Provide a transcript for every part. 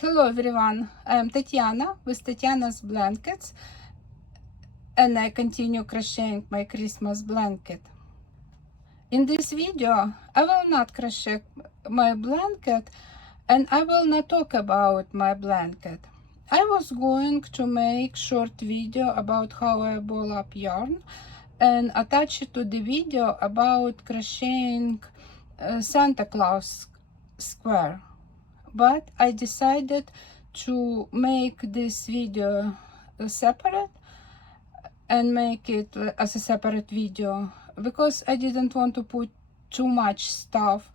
Hello everyone, I'm Tatiana with Tatiana's Blankets, and I continue crocheting my Christmas blanket. In this video, I will not crochet my blanket and I will not talk about my blanket. I was going to make short video about how I ball up yarn and attach it to the video about crocheting Santa Claus square. But I decided to make this video separate and make it as a separate video because I didn't want to put too much stuff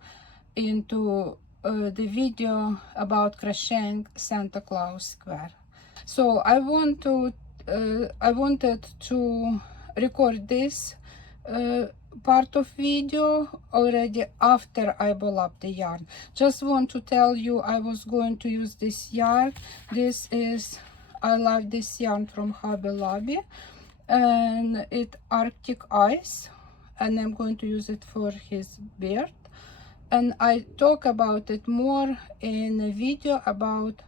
into the video about crocheting Santa Claus square. So I wanted to record this part of video already after I ball up the yarn. Just want to tell you I was going to use this yarn. I love this yarn from Hobby Lobby, and it's Arctic Ice, and I'm going to use it for his beard. And I talk about it more in a video about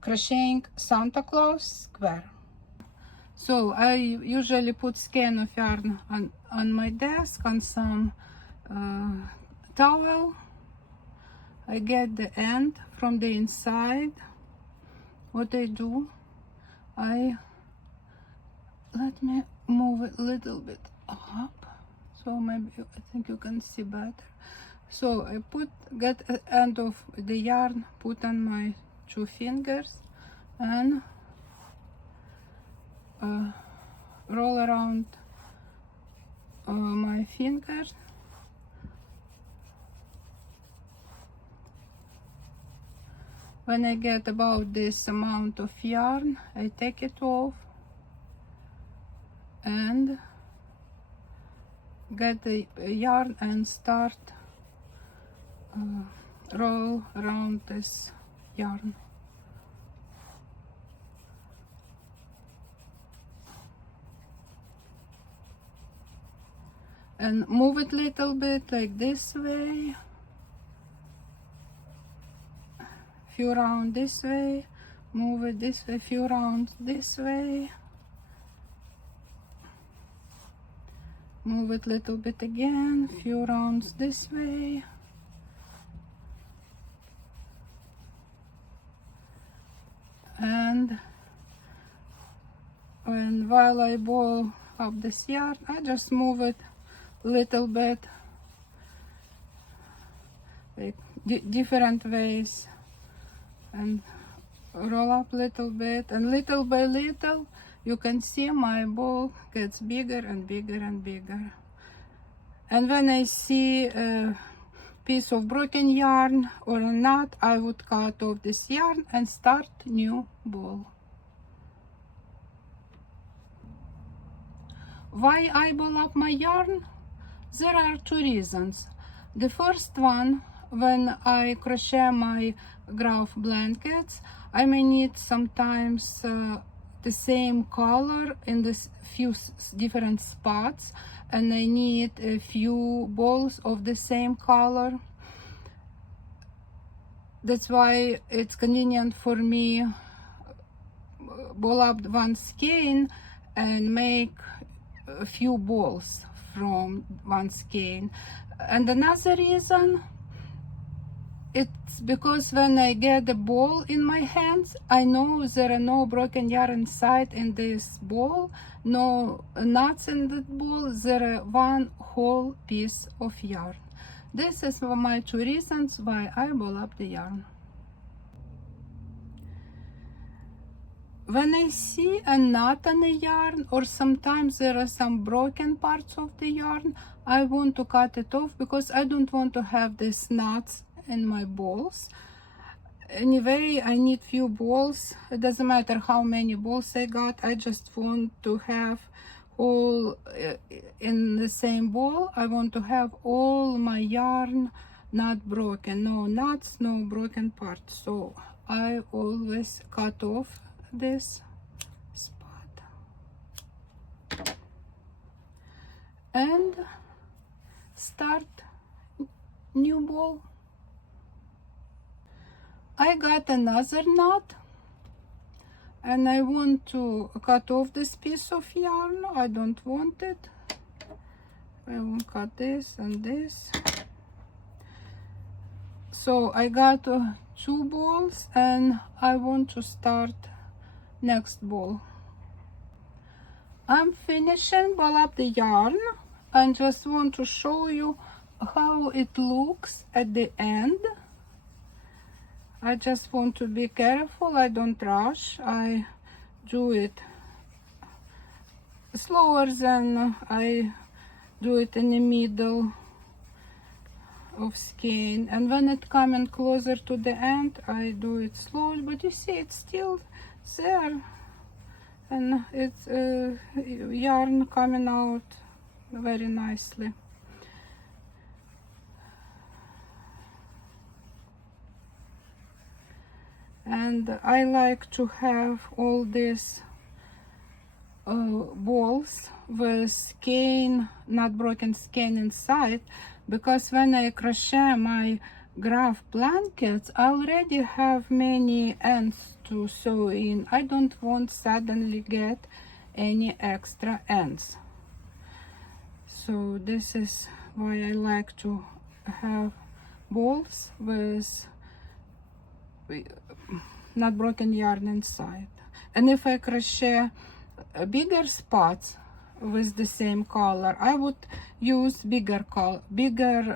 crocheting Santa Claus square. So I usually put skein of yarn on my desk on some towel. I get the end from the inside. What I do, let me move it a little bit up, so maybe I think you can see better. So I get the end of the yarn, put on my 2 fingers and roll around my fingers. When I get about this amount of yarn, I take it off and get the yarn and start roll around this yarn. And move it a little bit like this way, few rounds this way, move it this way, few rounds this way, move it a little bit again, few rounds this way, and while I ball up this yarn, I just move it little bit, like different ways, and roll up little bit, and little by little you can see my ball gets bigger and bigger and bigger. And when I see a piece of broken yarn or a knot, I would cut off this yarn and start new ball. Why I ball up my yarn? There are 2 reasons. The first one, when I crochet my graph blankets, I may need sometimes the same color in this few different spots, and I need a few balls of the same color. That's why it's convenient for me ball up one skein and make a few balls from one skein. And another reason, it's because when I get the ball in my hands, I know there are no broken yarn inside in this ball, no knots in the ball, there are one whole piece of yarn. This is my 2 reasons why I ball up the yarn. When I see a knot on a yarn, or sometimes there are some broken parts of the yarn, I want to cut it off because I don't want to have these knots in my balls. Anyway, I need few balls. It doesn't matter how many balls I got. I just want to have all in the same ball. I want to have all my yarn not broken, no knots, no broken parts. So I always cut off this spot and start new ball. I I got another knot and I want to cut off this piece of yarn. I don't want it. I will cut this and this. So I got 2 balls and I want to start next ball. I'm finishing ball up the yarn and just want to show you how it looks at the end. I just want to be careful, I don't rush. I do it slower than I do it in the middle of skein, and when it coming closer to the end I do it slowly, but you see it's still there and it's yarn coming out very nicely. And I like to have all these balls with skein, not broken skein inside, because when I crochet my graph blankets I already have many ends to sew in. I don't want suddenly get any extra ends. So this is why I like to have balls with not broken yarn inside. And if I crochet bigger spots with the same color, I would use bigger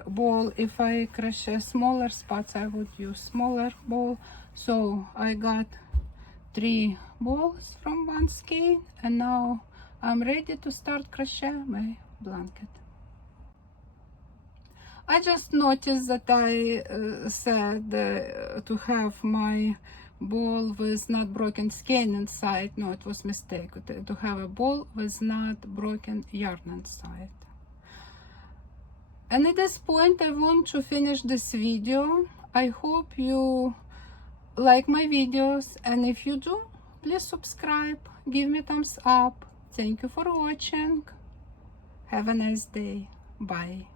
ball. If I crochet smaller spots, I would use smaller ball. So I got 3 balls from one skein, and now I'm ready to start crochet my blanket. I just noticed that I said to have my ball with not broken skein inside. No, it was mistake to have a ball with not broken yarn inside. And at this point I want to finish this video. I hope you like my videos, and if you do, please subscribe, give me thumbs up. Thank you for watching. Have a nice day. Bye.